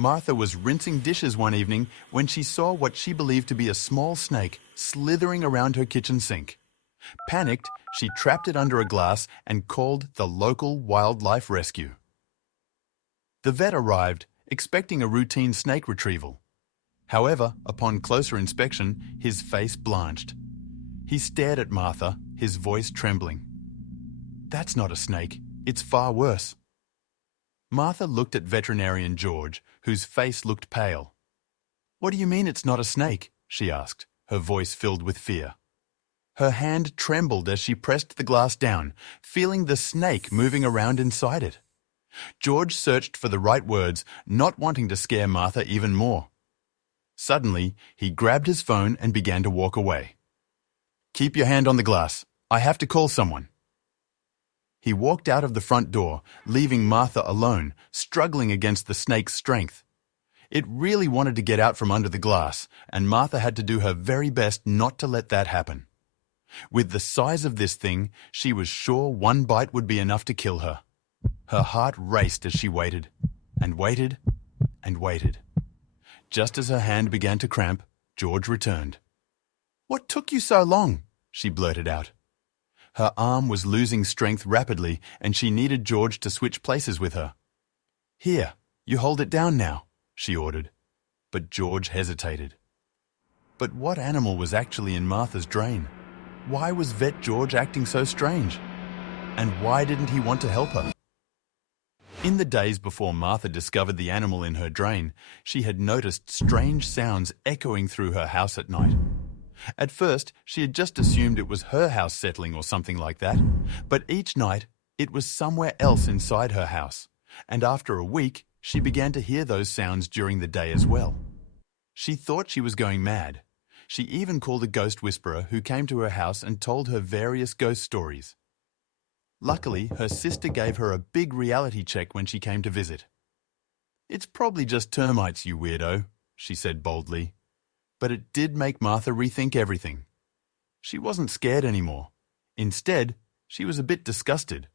Martha was rinsing dishes one evening when she saw what she believed to be a small snake slithering around her kitchen sink. Panicked, she trapped it under a glass and called the local wildlife rescue. The vet arrived, expecting a routine snake retrieval. However, upon closer inspection, his face blanched. He stared at Martha, his voice trembling. "That's not a snake. It's far worse." Martha looked at veterinarian George, whose face looked pale. "What do you mean it's not a snake?" she asked, her voice filled with fear. Her hand trembled as she pressed the glass down, feeling the snake moving around inside it. George searched for the right words, not wanting to scare Martha even more. Suddenly, he grabbed his phone and began to walk away. "Keep your hand on the glass. I have to call someone." He walked out of the front door, leaving Martha alone, struggling against the snake's strength. It really wanted to get out from under the glass, and Martha had to do her very best not to let that happen. With the size of this thing, she was sure one bite would be enough to kill her. Her heart raced as she waited, and waited, and waited. Just as her hand began to cramp, George returned. "What took you so long?" she blurted out. Her arm was losing strength rapidly, and she needed George to switch places with her. "Here, you hold it down now," she ordered. But George hesitated. But what animal was actually in Martha's drain? Why was Vet George acting so strange? And why didn't he want to help her? In the days before Martha discovered the animal in her drain, she had noticed strange sounds echoing through her house at night. At first, she had just assumed it was her house settling or something like that, but each night, it was somewhere else inside her house, and after a week, she began to hear those sounds during the day as well. She thought she was going mad. She even called a ghost whisperer who came to her house and told her various ghost stories. Luckily, her sister gave her a big reality check when she came to visit. "It's probably just termites, you weirdo," she said boldly. But it did make Martha rethink everything. She wasn't scared anymore. Instead, she was a bit disgusted.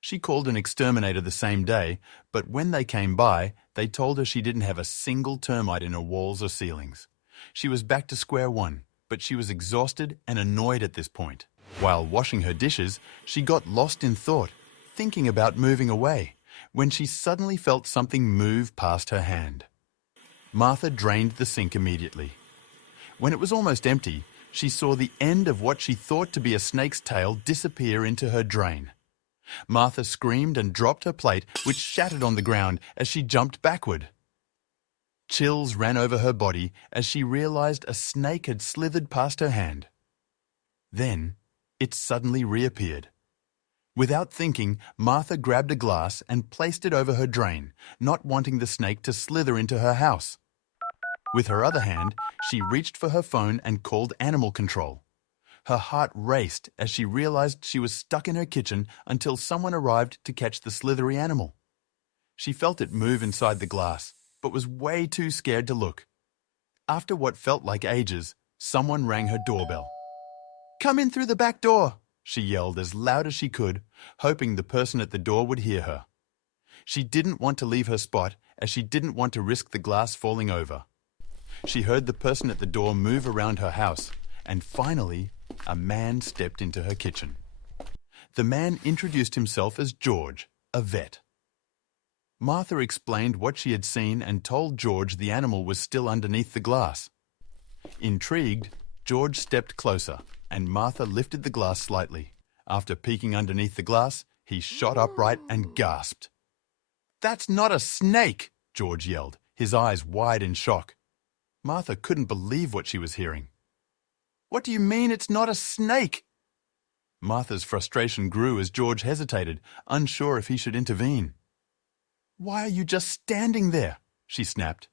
She called an exterminator the same day, but when they came by, they told her she didn't have a single termite in her walls or ceilings. She was back to square one, but she was exhausted and annoyed at this point. While washing her dishes, she got lost in thought, thinking about moving away, when she suddenly felt something move past her hand. Martha drained the sink immediately. When it was almost empty, she saw the end of what she thought to be a snake's tail disappear into her drain. Martha screamed and dropped her plate, which shattered on the ground as she jumped backward. Chills ran over her body as she realized a snake had slithered past her hand. Then, it suddenly reappeared. Without thinking, Martha grabbed a glass and placed it over her drain, not wanting the snake to slither into her house. With her other hand, she reached for her phone and called animal control. Her heart raced as she realized she was stuck in her kitchen until someone arrived to catch the slithery animal. She felt it move inside the glass, but was way too scared to look. After what felt like ages, someone rang her doorbell. "Come in through the back door," she yelled as loud as she could, hoping the person at the door would hear her. She didn't want to leave her spot as she didn't want to risk the glass falling over. She heard the person at the door move around her house, and finally, a man stepped into her kitchen. The man introduced himself as George, a vet. Martha explained what she had seen and told George the animal was still underneath the glass. Intrigued, George stepped closer, and Martha lifted the glass slightly. After peeking underneath the glass, he shot upright and gasped. "That's not a snake!" George yelled, his eyes wide in shock. Martha couldn't believe what she was hearing. "What do you mean it's not a snake?" Martha's frustration grew as George hesitated, unsure if he should intervene. "Why are you just standing there?" she snapped.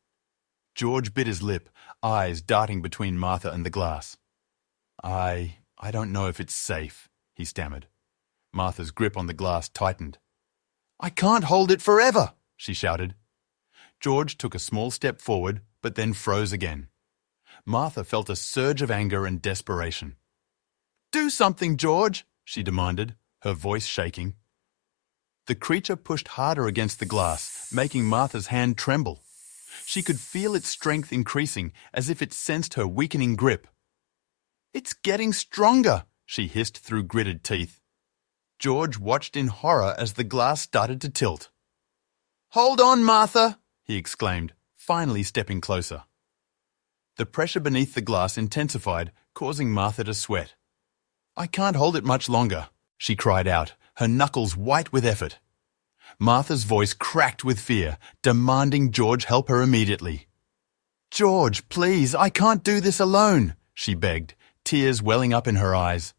George bit his lip, eyes darting between Martha and the glass. I don't know if it's safe," he stammered. Martha's grip on the glass tightened. "I can't hold it forever," she shouted. George took a small step forward, but then froze again. Martha felt a surge of anger and desperation. "Do something, George," she demanded, her voice shaking. The creature pushed harder against the glass, making Martha's hand tremble. She could feel its strength increasing as if it sensed her weakening grip. "It's getting stronger," she hissed through gritted teeth. George watched in horror as the glass started to tilt. "Hold on, Martha," he exclaimed, finally stepping closer. The pressure beneath the glass intensified, causing Martha to sweat. "I can't hold it much longer," she cried out, her knuckles white with effort. Martha's voice cracked with fear, demanding George help her immediately. "George, please, I can't do this alone," she begged, tears welling up in her eyes.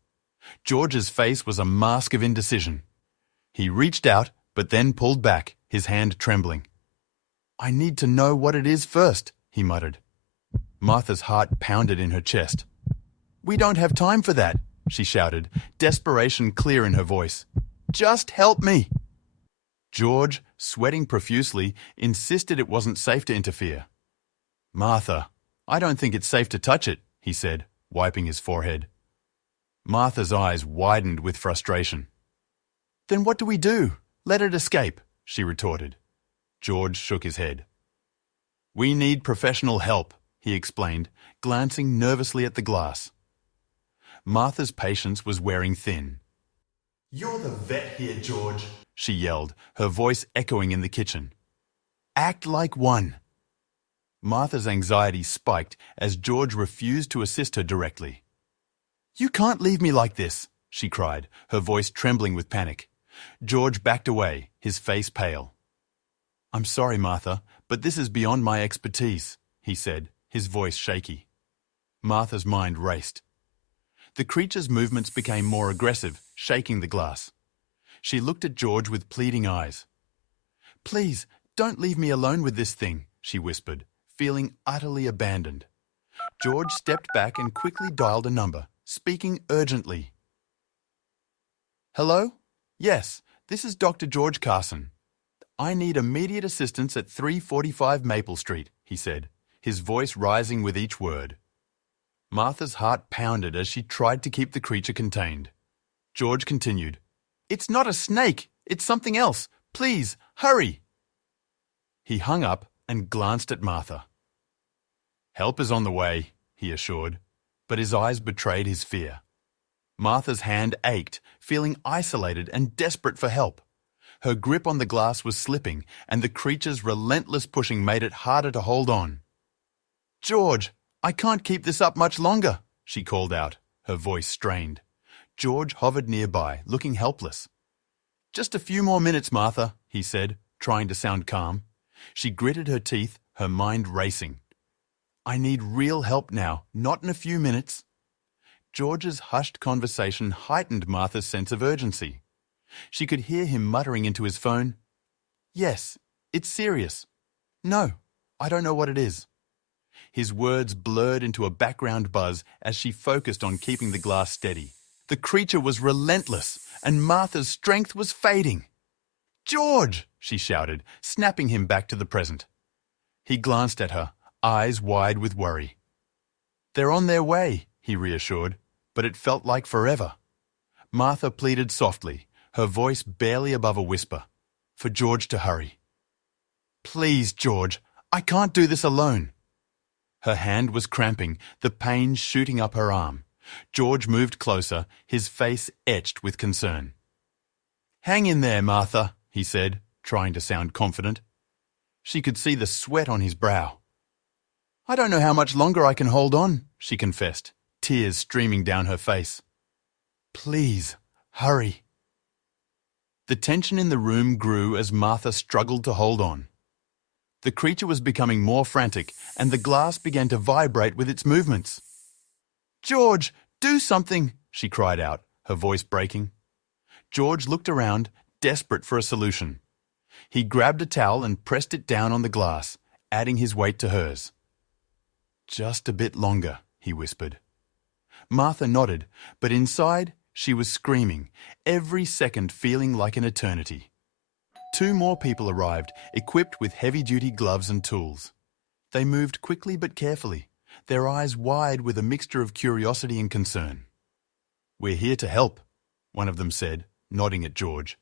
George's face was a mask of indecision. He reached out, but then pulled back, his hand trembling. "I need to know what it is first," he muttered. Martha's heart pounded in her chest. "We don't have time for that," she shouted, desperation clear in her voice. "Just help me." George, sweating profusely, insisted it wasn't safe to interfere. "Martha, I don't think it's safe to touch it," he said, wiping his forehead. Martha's eyes widened with frustration. "Then what do we do? Let it escape," she retorted. George shook his head. "We need professional help," he explained, glancing nervously at the glass. Martha's patience was wearing thin. "You're the vet here, George," she yelled, her voice echoing in the kitchen. "Act like one." Martha's anxiety spiked as George refused to assist her directly. "You can't leave me like this," she cried, her voice trembling with panic. George backed away, his face pale. "I'm sorry, Martha, but this is beyond my expertise," he said, his voice shaky. Martha's mind raced. The creature's movements became more aggressive, shaking the glass. She looked at George with pleading eyes. "Please, don't leave me alone with this thing," she whispered, feeling utterly abandoned. George stepped back and quickly dialed a number, speaking urgently. "Hello? Yes, this is Dr. George Carson. I need immediate assistance at 345 Maple Street," he said, his voice rising with each word. Martha's heart pounded as she tried to keep the creature contained. George continued, "It's not a snake, it's something else. Please, hurry." He hung up and glanced at Martha. "Help is on the way," he assured, but his eyes betrayed his fear. Martha's hand ached, feeling isolated and desperate for help. Her grip on the glass was slipping, and the creature's relentless pushing made it harder to hold on. "George, I can't keep this up much longer," she called out, her voice strained. George hovered nearby, looking helpless. "Just a few more minutes, Martha," he said, trying to sound calm. She gritted her teeth, her mind racing. "I need real help now, not in a few minutes." George's hushed conversation heightened Martha's sense of urgency. She could hear him muttering into his phone, "Yes, it's serious. No, I don't know what it is." His words blurred into a background buzz as she focused on keeping the glass steady. The creature was relentless, and Martha's strength was fading. "George!" she shouted, snapping him back to the present. He glanced at her, eyes wide with worry. "They're on their way," he reassured, but it felt like forever. Martha pleaded softly, her voice barely above a whisper, for George to hurry. "Please, George, I can't do this alone." Her hand was cramping, the pain shooting up her arm. George moved closer, his face etched with concern. "Hang in there, Martha," he said, trying to sound confident. She could see the sweat on his brow. "I don't know how much longer I can hold on," she confessed, tears streaming down her face. "Please, hurry." The tension in the room grew as Martha struggled to hold on. The creature was becoming more frantic, and the glass began to vibrate with its movements. "George, do something!" she cried out, her voice breaking. George looked around, desperate for a solution. He grabbed a towel and pressed it down on the glass, adding his weight to hers. "Just a bit longer," he whispered. Martha nodded, but inside she was screaming, every second feeling like an eternity. 2 more people arrived, equipped with heavy-duty gloves and tools. They moved quickly but carefully, their eyes wide with a mixture of curiosity and concern. "We're here to help," one of them said, nodding at George.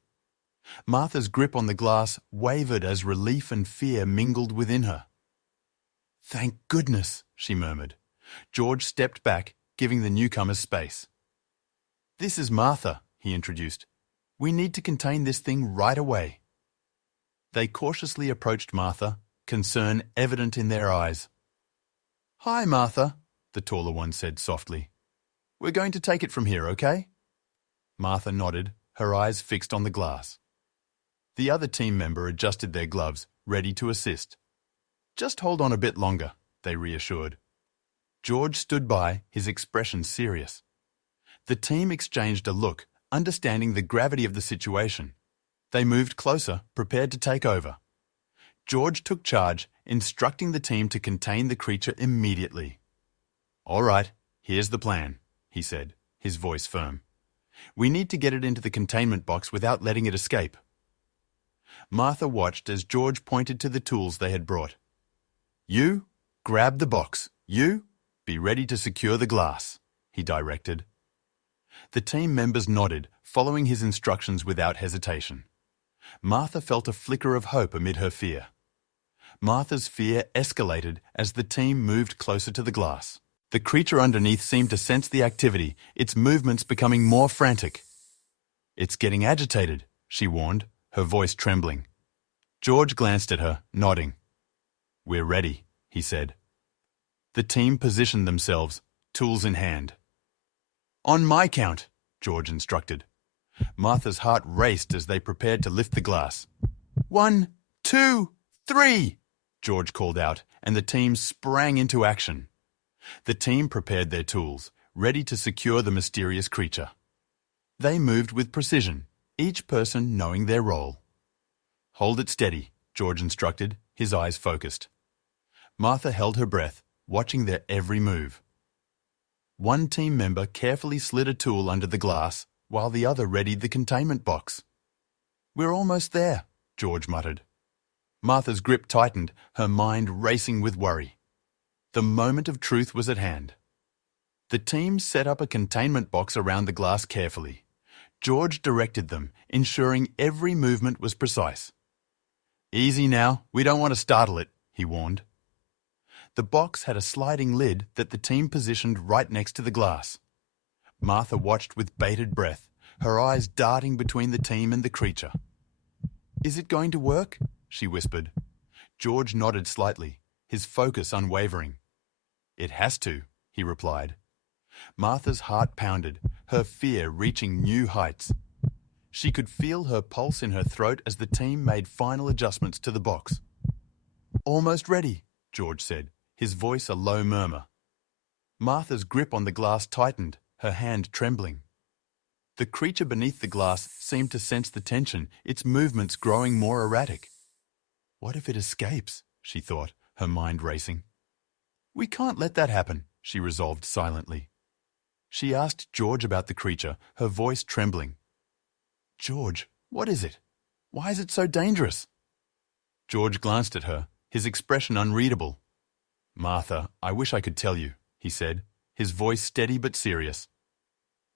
Martha's grip on the glass wavered as relief and fear mingled within her. Thank goodness, she murmured. George stepped back, giving the newcomers space. This is Martha, he introduced. We need to contain this thing right away. They cautiously approached Martha, concern evident in their eyes. Hi, Martha, the taller one said softly. We're going to take it from here, okay? Martha nodded, her eyes fixed on the glass. The other team member adjusted their gloves, ready to assist. Just hold on a bit longer, they reassured. George stood by, his expression serious. The team exchanged a look, understanding the gravity of the situation. They moved closer, prepared to take over. George took charge, instructing the team to contain the creature immediately. All right, here's the plan, he said, his voice firm. We need to get it into the containment box without letting it escape. Martha watched as George pointed to the tools they had brought. You, grab the box. You, be ready to secure the glass, he directed. The team members nodded, following his instructions without hesitation. Martha felt a flicker of hope amid her fear. Martha's fear escalated as the team moved closer to the glass. The creature underneath seemed to sense the activity, its movements becoming more frantic. It's getting agitated, she warned, her voice trembling. George glanced at her, nodding. We're ready, he said. The team positioned themselves, tools in hand. On my count, George instructed. Martha's heart raced as they prepared to lift the glass. 1, 2, 3, George called out, and the team sprang into action. The team prepared their tools, ready to secure the mysterious creature. They moved with precision, each person knowing their role. Hold it steady, George instructed, his eyes focused. Martha held her breath, watching their every move. One team member carefully slid a tool under the glass, while the other readied the containment box. We're almost there, George muttered. Martha's grip tightened, her mind racing with worry. The moment of truth was at hand. The team set up a containment box around the glass carefully. George directed them, ensuring every movement was precise. Easy now, we don't want to startle it, he warned. The box had a sliding lid that the team positioned right next to the glass. Martha watched with bated breath, her eyes darting between the team and the creature. Is it going to work? She whispered. George nodded slightly, his focus unwavering. It has to, he replied. Martha's heart pounded, her fear reaching new heights. She could feel her pulse in her throat as the team made final adjustments to the box. Almost ready, George said, his voice a low murmur. Martha's grip on the glass tightened, her hand trembling. The creature beneath the glass seemed to sense the tension, its movements growing more erratic. What if it escapes? She thought, her mind racing. We can't let that happen, she resolved silently. She asked George about the creature, her voice trembling. George, what is it? Why is it so dangerous? George glanced at her, his expression unreadable. Martha, I wish I could tell you, he said, his voice steady but serious.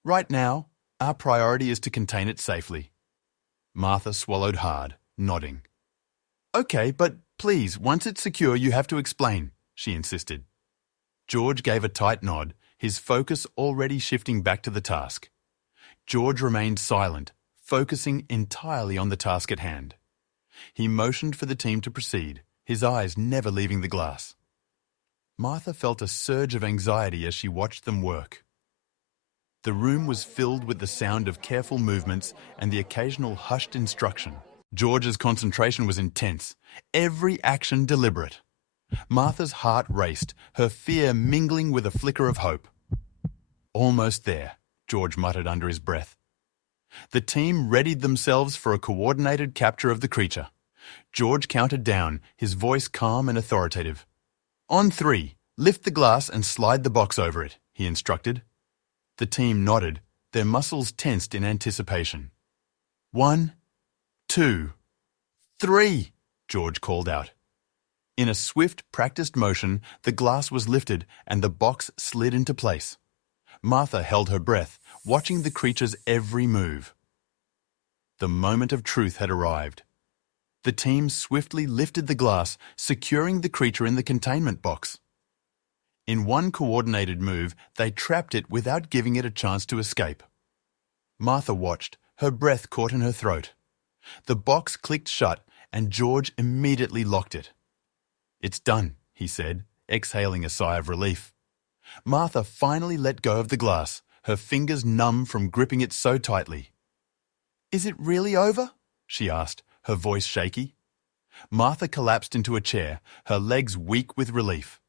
Right now, our priority is to contain it safely. Martha swallowed hard, nodding. Okay, but please, once it's secure, you have to explain, she insisted. George gave a tight nod, his focus already shifting back to the task. George remained silent, focusing entirely on the task at hand. He motioned for the team to proceed, his eyes never leaving the glass. Martha felt a surge of anxiety as she watched them work. The room was filled with the sound of careful movements and the occasional hushed instruction. George's concentration was intense, every action deliberate. Martha's heart raced, her fear mingling with a flicker of hope. Almost there, George muttered under his breath. The team readied themselves for a coordinated capture of the creature. George counted down, his voice calm and authoritative. On 3, lift the glass and slide the box over it, he instructed. The team nodded, their muscles tensed in anticipation. 1, 2, 3, George called out. In a swift, practiced motion, the glass was lifted and the box slid into place. Martha held her breath, watching the creature's every move. The moment of truth had arrived. The team swiftly lifted the glass, securing the creature in the containment box. In one coordinated move, they trapped it without giving it a chance to escape. Martha watched, her breath caught in her throat. The box clicked shut, and George immediately locked it. "It's done," he said, exhaling a sigh of relief. Martha finally let go of the glass, her fingers numb from gripping it so tightly. "Is it really over?" she asked, her voice shaky. Martha collapsed into a chair, her legs weak with relief.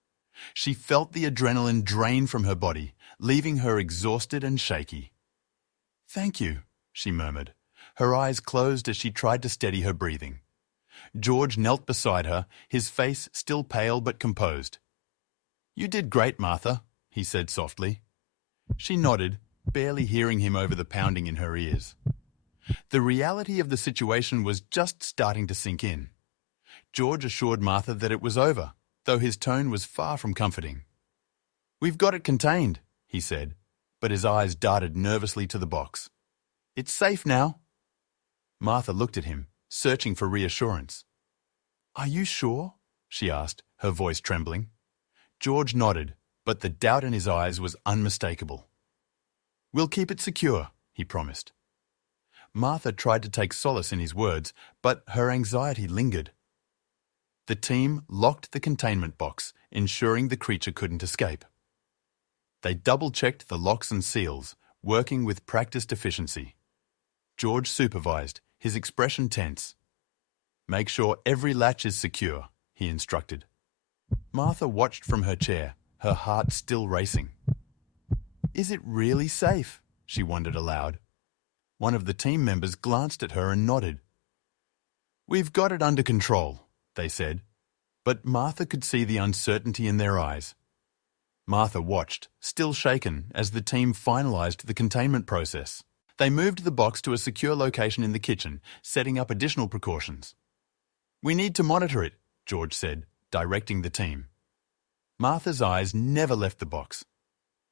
She felt the adrenaline drain from her body, leaving her exhausted and shaky. "Thank you," she murmured, her eyes closed as she tried to steady her breathing. George knelt beside her, his face still pale but composed. "You did great, Martha," he said softly. She nodded, barely hearing him over the pounding in her ears. The reality of the situation was just starting to sink in. George assured Martha that it was over, though his tone was far from comforting. "We've got it contained," he said, but his eyes darted nervously to the box. "It's safe now." Martha looked at him, searching for reassurance. "Are you sure?" she asked, her voice trembling. George nodded, but the doubt in his eyes was unmistakable. "We'll keep it secure," he promised. Martha tried to take solace in his words, but her anxiety lingered. The team locked the containment box, ensuring the creature couldn't escape. They double-checked the locks and seals, working with practiced efficiency. George supervised, his expression tense. "Make sure every latch is secure," he instructed. Martha watched from her chair, her heart still racing. "Is it really safe?" she wondered aloud. One of the team members glanced at her and nodded. "We've got it under control," they said, but Martha could see the uncertainty in their eyes. Martha watched, still shaken, as the team finalized the containment process. They moved the box to a secure location in the kitchen, setting up additional precautions. "We need to monitor it," George said, directing the team. Martha's eyes never left the box.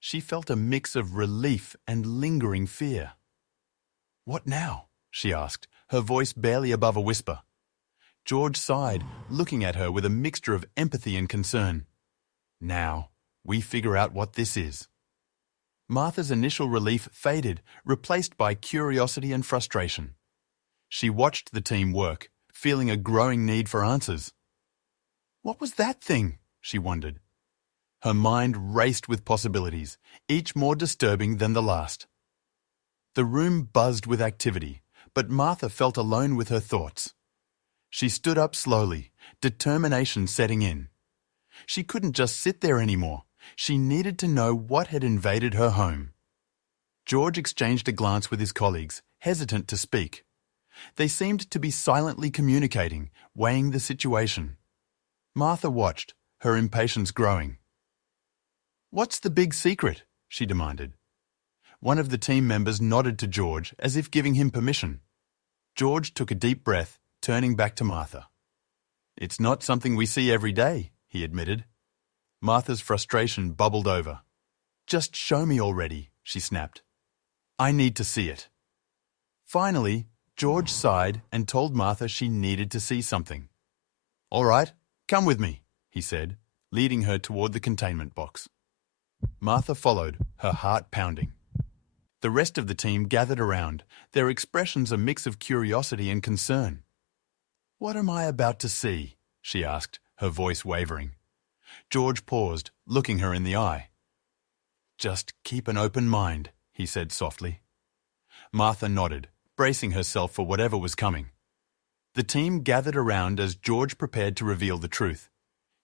She felt a mix of relief and lingering fear. "What now?" she asked, her voice barely above a whisper. George sighed, looking at her with a mixture of empathy and concern. "Now, we figure out what this is." Martha's initial relief faded, replaced by curiosity and frustration. She watched the team work, feeling a growing need for answers. "What was that thing?" she wondered. Her mind raced with possibilities, each more disturbing than the last. The room buzzed with activity, but Martha felt alone with her thoughts. She stood up slowly, determination setting in. She couldn't just sit there anymore. She needed to know what had invaded her home. George exchanged a glance with his colleagues, hesitant to speak. They seemed to be silently communicating, weighing the situation. Martha watched, her impatience growing. "What's the big secret?" she demanded. One of the team members nodded to George as if giving him permission. George took a deep breath, turning back to Martha. "It's not something we see every day," he admitted. Martha's frustration bubbled over. "Just show me already," she snapped. "I need to see it." Finally, George sighed and told Martha she needed to see something. "All right, come with me," he said, leading her toward the containment box. Martha followed, her heart pounding. The rest of the team gathered around, their expressions a mix of curiosity and concern. "What am I about to see?" she asked, her voice wavering. George paused, looking her in the eye. "Just keep an open mind," he said softly. Martha nodded, bracing herself for whatever was coming. The team gathered around as George prepared to reveal the truth.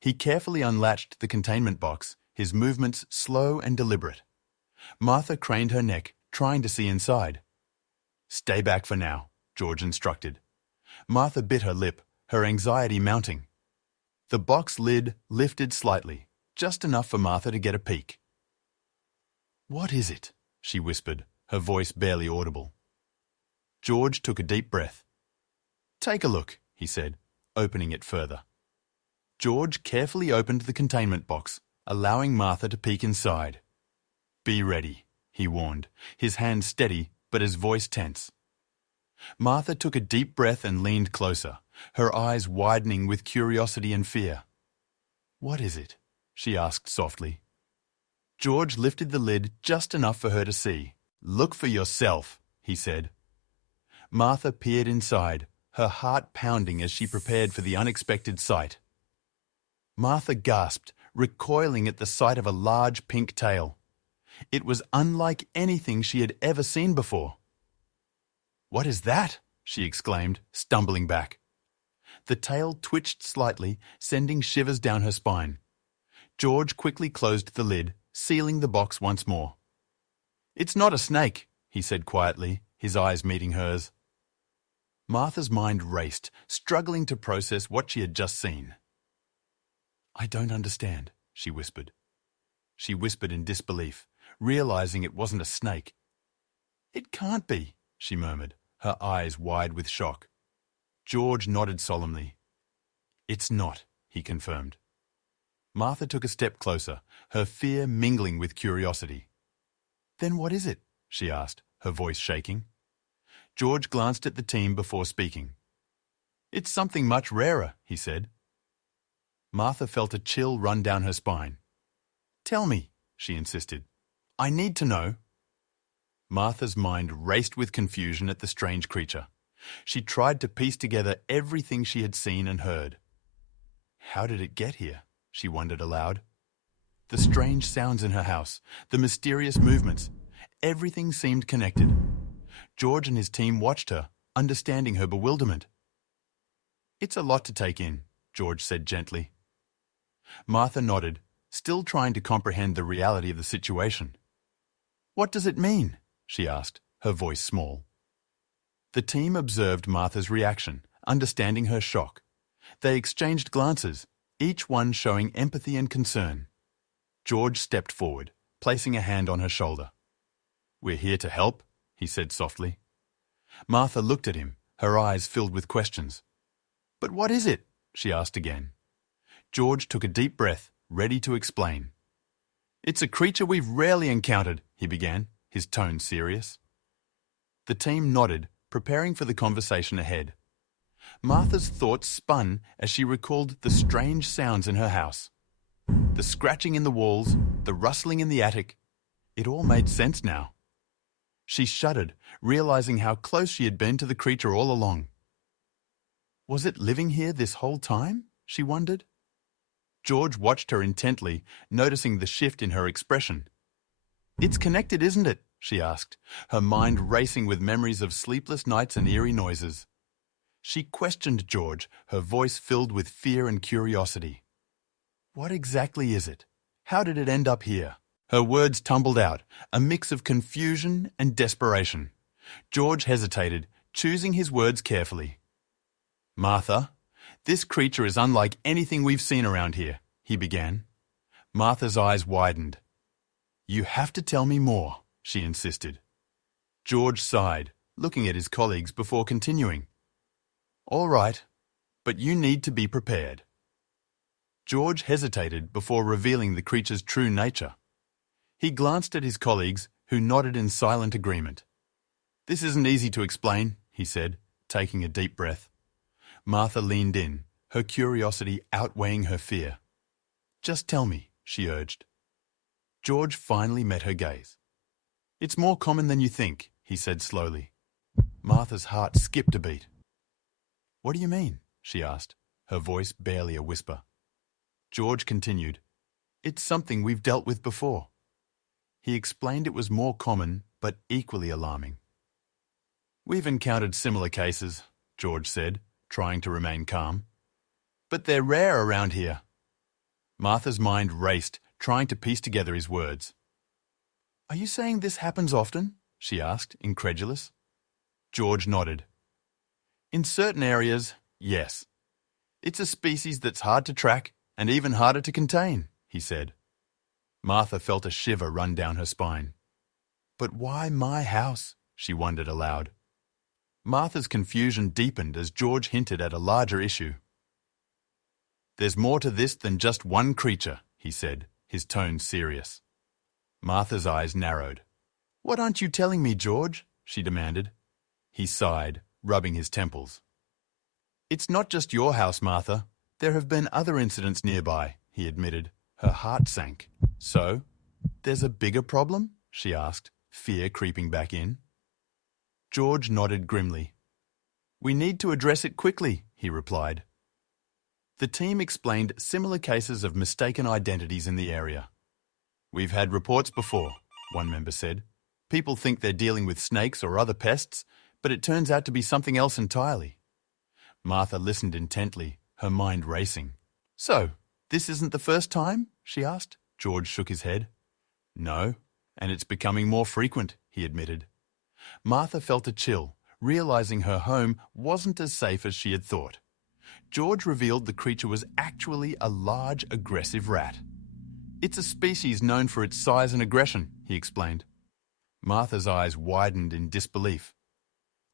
He carefully unlatched the containment box, his movements slow and deliberate. Martha craned her neck, trying to see inside. "Stay back for now," George instructed. Martha bit her lip, her anxiety mounting. The box lid lifted slightly, just enough for Martha to get a peek. "What is it?" she whispered, her voice barely audible. George took a deep breath. "Take a look," he said, opening it further. George carefully opened the containment box, allowing Martha to peek inside. "Be ready," he warned, his hand steady but his voice tense. Martha took a deep breath and leaned closer, her eyes widening with curiosity and fear. "What is it?" she asked softly. George lifted the lid just enough for her to see. "Look for yourself," he said. Martha peered inside, her heart pounding as she prepared for the unexpected sight. Martha gasped, recoiling at the sight of a large pink tail. It was unlike anything she had ever seen before. "What is that?" she exclaimed, stumbling back. The tail twitched slightly, sending shivers down her spine. George quickly closed the lid, sealing the box once more. "It's not a snake," he said quietly, his eyes meeting hers. Martha's mind raced, struggling to process what she had just seen. "I don't understand," she whispered. She whispered in disbelief, realizing it wasn't a snake. "It can't be," she murmured, her eyes wide with shock. George nodded solemnly. "It's not," he confirmed. Martha took a step closer, her fear mingling with curiosity. "Then what is it?" she asked, her voice shaking. George glanced at the team before speaking. "It's something much rarer," he said. Martha felt a chill run down her spine. "Tell me," she insisted. "I need to know." Martha's mind raced with confusion at the strange creature. She tried to piece together everything she had seen and heard. How did it get here? She wondered aloud. The strange sounds in her house, the mysterious movements, everything seemed connected. George and his team watched her, understanding her bewilderment. "It's a lot to take in," George said gently. Martha nodded, still trying to comprehend the reality of the situation. "What does it mean?" she asked, her voice small. The team observed Martha's reaction, understanding her shock. They exchanged glances, each one showing empathy and concern. George stepped forward, placing a hand on her shoulder. "We're here to help," he said softly. Martha looked at him, her eyes filled with questions. "But what is it?" she asked again. George took a deep breath, ready to explain. "It's a creature we've rarely encountered," he began, his tone serious. The team nodded, preparing for the conversation ahead. Martha's thoughts spun as she recalled the strange sounds in her house. The scratching in the walls, the rustling in the attic. It all made sense now. She shuddered, realizing how close she had been to the creature all along. Was it living here this whole time? She wondered. George watched her intently, noticing the shift in her expression. "It's connected, isn't it?" she asked, her mind racing with memories of sleepless nights and eerie noises. She questioned George, her voice filled with fear and curiosity. "What exactly is it? How did it end up here?" Her words tumbled out, a mix of confusion and desperation. George hesitated, choosing his words carefully. "Martha, this creature is unlike anything we've seen around here," he began. Martha's eyes widened. "You have to tell me more," she insisted. George sighed, looking at his colleagues before continuing. "All right, but you need to be prepared." George hesitated before revealing the creature's true nature. He glanced at his colleagues, who nodded in silent agreement. "This isn't easy to explain," he said, taking a deep breath. Martha leaned in, her curiosity outweighing her fear. "Just tell me," she urged. George finally met her gaze. "It's more common than you think," he said slowly. Martha's heart skipped a beat. "What do you mean?" she asked, her voice barely a whisper. George continued, "It's something we've dealt with before." He explained it was more common, but equally alarming. "We've encountered similar cases," George said, trying to remain calm. "But they're rare around here." Martha's mind raced, trying to piece together his words. "Are you saying this happens often?" she asked, incredulous. George nodded. "In certain areas, yes. It's a species that's hard to track and even harder to contain," he said. Martha felt a shiver run down her spine. "But why my house?" she wondered aloud. Martha's confusion deepened as George hinted at a larger issue. "There's more to this than just one creature," he said, his tone serious. Martha's eyes narrowed. "What aren't you telling me, George?" she demanded. He sighed, rubbing his temples. It's not just your house, Martha. There have been other incidents nearby, he admitted. Her heart sank. So, there's a bigger problem? She asked, fear creeping back in. George nodded grimly. We need to address it quickly, he replied. The team explained similar cases of mistaken identities in the area. We've had reports before, one member said. People think they're dealing with snakes or other pests, but it turns out to be something else entirely. Martha listened intently, her mind racing. So, this isn't the first time? She asked. George shook his head. No, and it's becoming more frequent, he admitted. Martha felt a chill, realizing her home wasn't as safe as she had thought. George revealed the creature was actually a large, aggressive rat. It's a species known for its size and aggression, he explained. Martha's eyes widened in disbelief.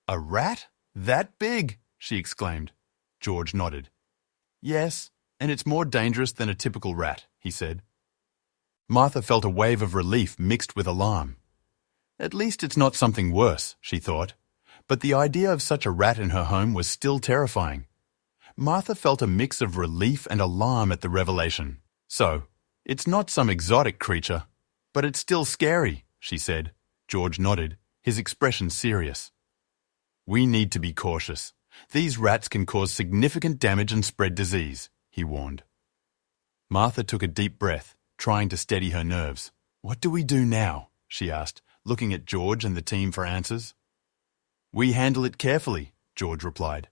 A rat? That big? She exclaimed. George nodded. Yes, and it's more dangerous than a typical rat, he said. Martha felt a wave of relief mixed with alarm. At least it's not something worse, she thought. But the idea of such a rat in her home was still terrifying. Martha felt a mix of relief and alarm at the revelation. So, it's not some exotic creature, but it's still scary, she said. George nodded, his expression serious. We need to be cautious. These rats can cause significant damage and spread disease, he warned. Martha took a deep breath, trying to steady her nerves. What do we do now? She asked, looking at George and the team for answers. We handle it carefully, George replied.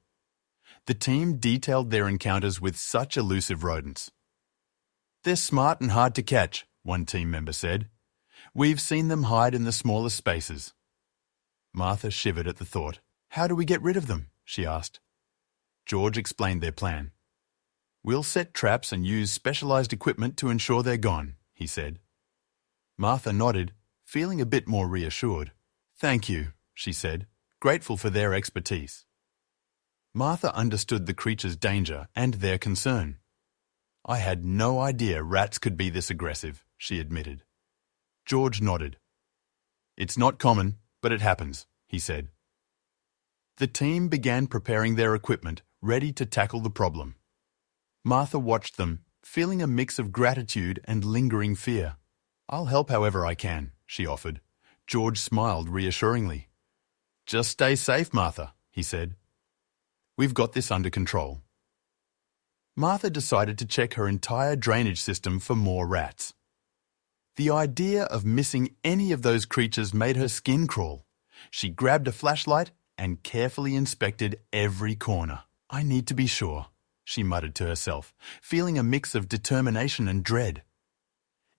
The team detailed their encounters with such elusive rodents. They're smart and hard to catch, one team member said. We've seen them hide in the smallest spaces. Martha shivered at the thought. How do we get rid of them? She asked. George explained their plan. We'll set traps and use specialized equipment to ensure they're gone, he said. Martha nodded, feeling a bit more reassured. Thank you, she said, grateful for their expertise. Martha understood the creature's danger and their concern. I had no idea rats could be this aggressive, she admitted. George nodded. It's not common, but it happens, he said. The team began preparing their equipment, ready to tackle the problem. Martha watched them, feeling a mix of gratitude and lingering fear. I'll help however I can, she offered. George smiled reassuringly. Just stay safe, Martha, he said. We've got this under control. Martha decided to check her entire drainage system for more rats. The idea of missing any of those creatures made her skin crawl. She grabbed a flashlight and carefully inspected every corner. I need to be sure, she muttered to herself, feeling a mix of determination and dread.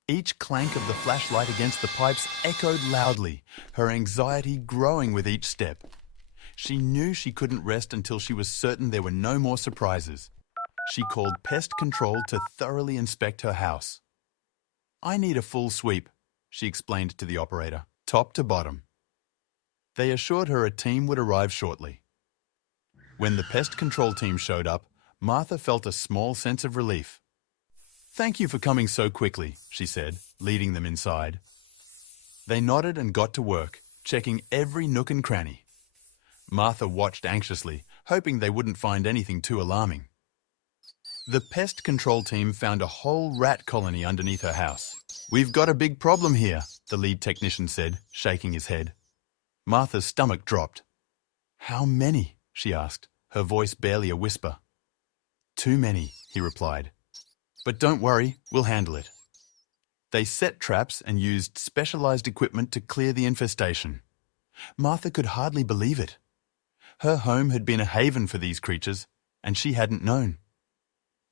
Each clank of the flashlight against the pipes echoed loudly, her anxiety growing with each step. She knew she couldn't rest until she was certain there were no more surprises. She called pest control to thoroughly inspect her house. I need a full sweep, she explained to the operator, top to bottom. They assured her a team would arrive shortly. When the pest control team showed up, Martha felt a small sense of relief. Thank you for coming so quickly, she said, leading them inside. They nodded and got to work, checking every nook and cranny. Martha watched anxiously, hoping they wouldn't find anything too alarming. The pest control team found a whole rat colony underneath her house. We've got a big problem here, the lead technician said, shaking his head. Martha's stomach dropped. How many? She asked, her voice barely a whisper. Too many, he replied. But don't worry, we'll handle it. They set traps and used specialized equipment to clear the infestation. Martha could hardly believe it. Her home had been a haven for these creatures, and she hadn't known.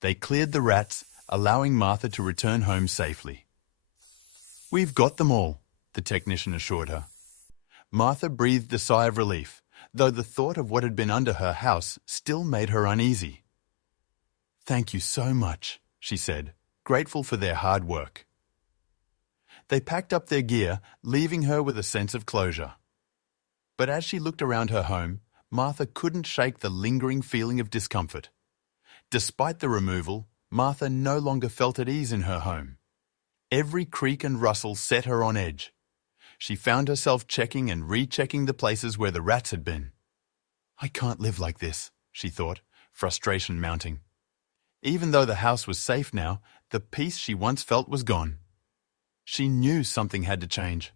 They cleared the rats, allowing Martha to return home safely. We've got them all, the technician assured her. Martha breathed a sigh of relief, though the thought of what had been under her house still made her uneasy. Thank you so much, she said, grateful for their hard work. They packed up their gear, leaving her with a sense of closure. But as she looked around her home, Martha couldn't shake the lingering feeling of discomfort. Despite the removal, Martha no longer felt at ease in her home. Every creak and rustle set her on edge. She found herself checking and rechecking the places where the rats had been. I can't live like this, she thought, frustration mounting. Even though the house was safe now, the peace she once felt was gone. She knew something had to change.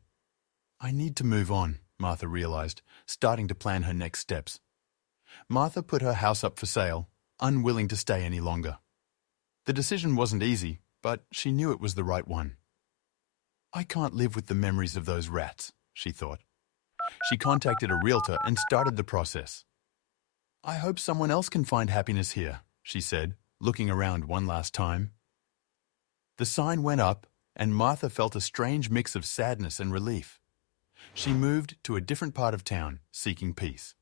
I need to move on, Martha realized, starting to plan her next steps. Martha put her house up for sale, unwilling to stay any longer. The decision wasn't easy, but she knew it was the right one. I can't live with the memories of those rats, she thought. She contacted a realtor and started the process. I hope someone else can find happiness here, she said, looking around one last time. The sign went up, and Martha felt a strange mix of sadness and relief. She moved to a different part of town, seeking peace.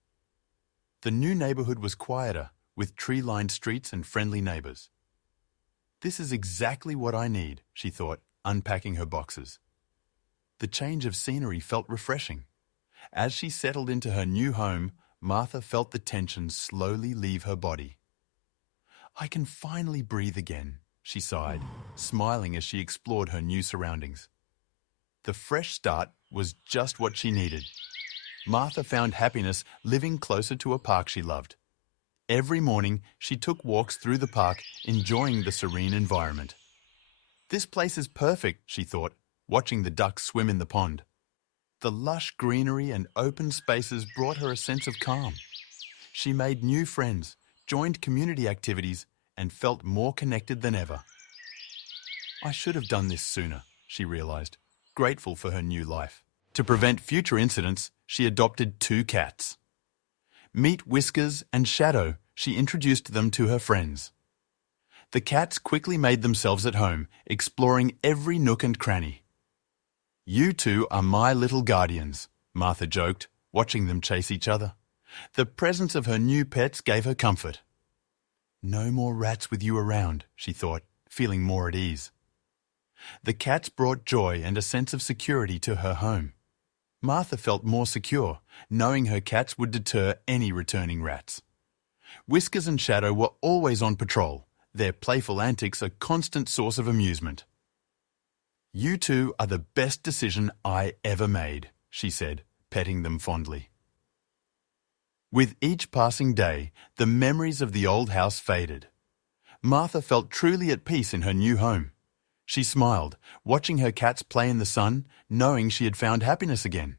The new neighborhood was quieter, with tree-lined streets and friendly neighbors. This is exactly what I need, she thought, unpacking her boxes. The change of scenery felt refreshing. As she settled into her new home, Martha felt the tension slowly leave her body. I can finally breathe again, she sighed, smiling as she explored her new surroundings. The fresh start was just what she needed. Martha found happiness living closer to a park she loved. Every morning, she took walks through the park, enjoying the serene environment. This place is perfect, she thought, watching the ducks swim in the pond. The lush greenery and open spaces brought her a sense of calm. She made new friends, joined community activities, and felt more connected than ever. I should have done this sooner, she realized, grateful for her new life. To prevent future incidents, she adopted 2 cats. Meet Whiskers and Shadow, she introduced them to her friends. The cats quickly made themselves at home, exploring every nook and cranny. You two are my little guardians, Martha joked, watching them chase each other. The presence of her new pets gave her comfort. No more rats with you around, she thought, feeling more at ease. The cats brought joy and a sense of security to her home. Martha felt more secure, knowing her cats would deter any returning rats. Whiskers and Shadow were always on patrol, their playful antics a constant source of amusement. You two are the best decision I ever made, she said, petting them fondly. With each passing day, the memories of the old house faded. Martha felt truly at peace in her new home. She smiled, watching her cats play in the sun, knowing she had found happiness again.